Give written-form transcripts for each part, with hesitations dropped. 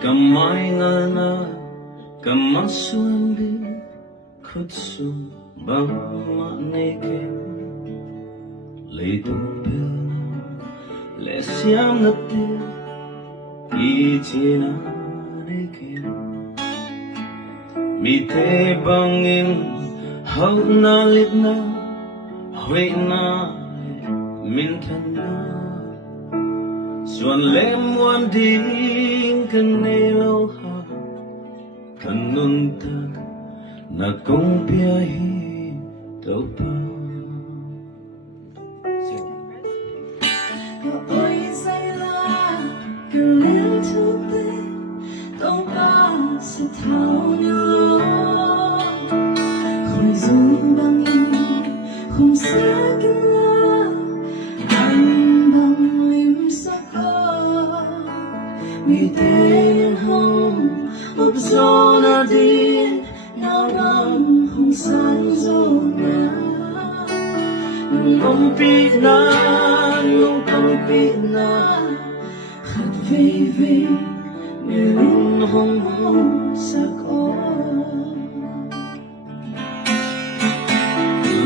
Kamay nga na kamasuan din kutsu bang manigin Leitong pilna lesyam na din itinanigin Mite bangin hau na lit na hui na mintan na Suan lem wan ding kanelo ha kanuntag na kung biyahe daw pa Ôi say la cứ liên tục bên đâu ba sẽ thao nhau khỏi dung bằng in không xa kinh la anh bằng lim sắc mi tên hồng úp gió na đi nào năm không san gió na Nung pina, nung pina khát về về Nung hong hong sắc ô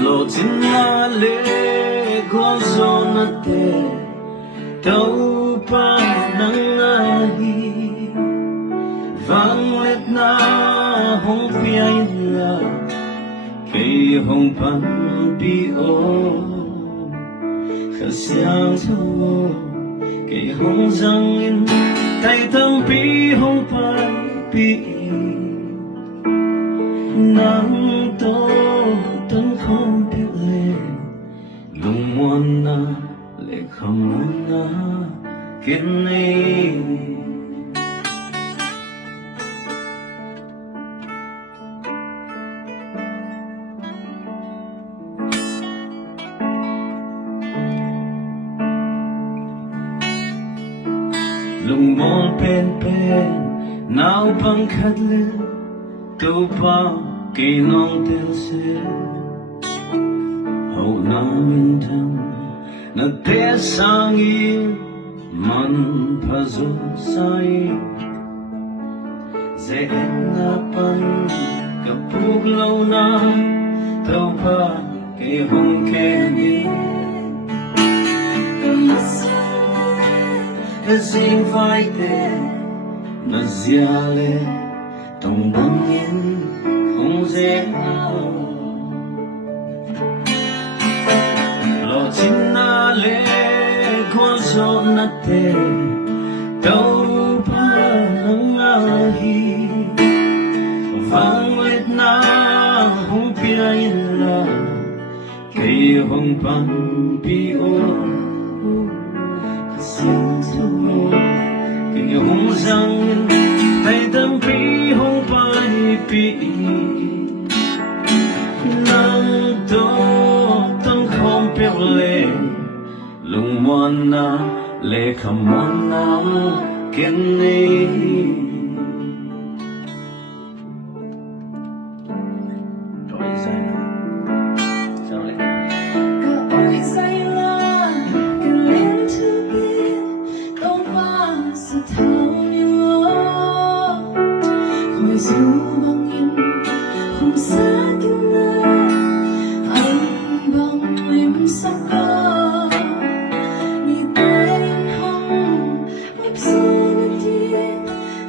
Lo tin na le Kwa zona te Tau pa nang ahi Vang let na hong piay la Kay hong pan pi o Kasiang sao Kay hong zang in Tay tang pi hong pan pi Nang to tân không biết lệ Lung muôn na lệ không muốn na Kiến ấy Lung môn pen Nào bằng khát lên Câu ba kỳ nong tên xe Hậu na minh thăng Na te sang yên Man pa zo sai Dễ na pan Kapug lâu na Tau pa Kay hong kê yên Zing vai te Na zia le Tông băng yên Không dễ nào Lo chín na le Kwa zo na te Tau pa nang ahi Vang let na Hong pia in la Kay hong pan pi o Kasiang sao Kay hong zang in Tay tang pi hong pan pi Nang to tang không biết lệ Lung muôn na lệ không muôn na Kiến ấy Rồi sao Sao lại Ôi say la cứ liên tục bên đâu ba sẽ thao nhau khỏi dù bằng in không xa kinh na anh bằng lim sắc mi tên hồng úp gió na đi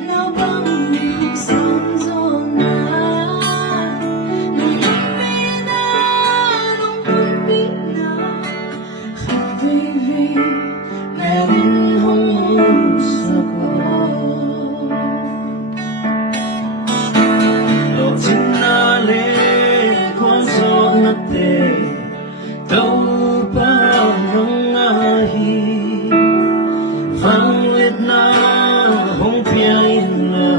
nào bằng không san gió na nung pina khát về về Nung hong hong sa ko Lo tin na le Kwa zo na te Tau pa nang ahi Vang let na hong pia in la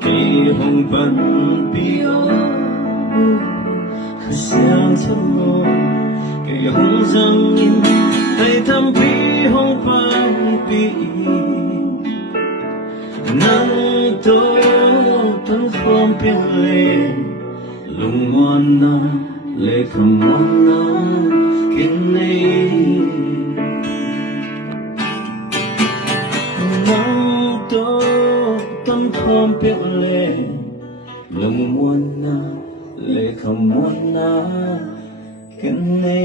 Kay hong pan pi o Kasiang sao Kay hong zang in Tay tam pi hong pan pi Nang to tân không biết lệ Lumwana lekamwana kini Nang to tan thom piak le Lumwana lekamwana kini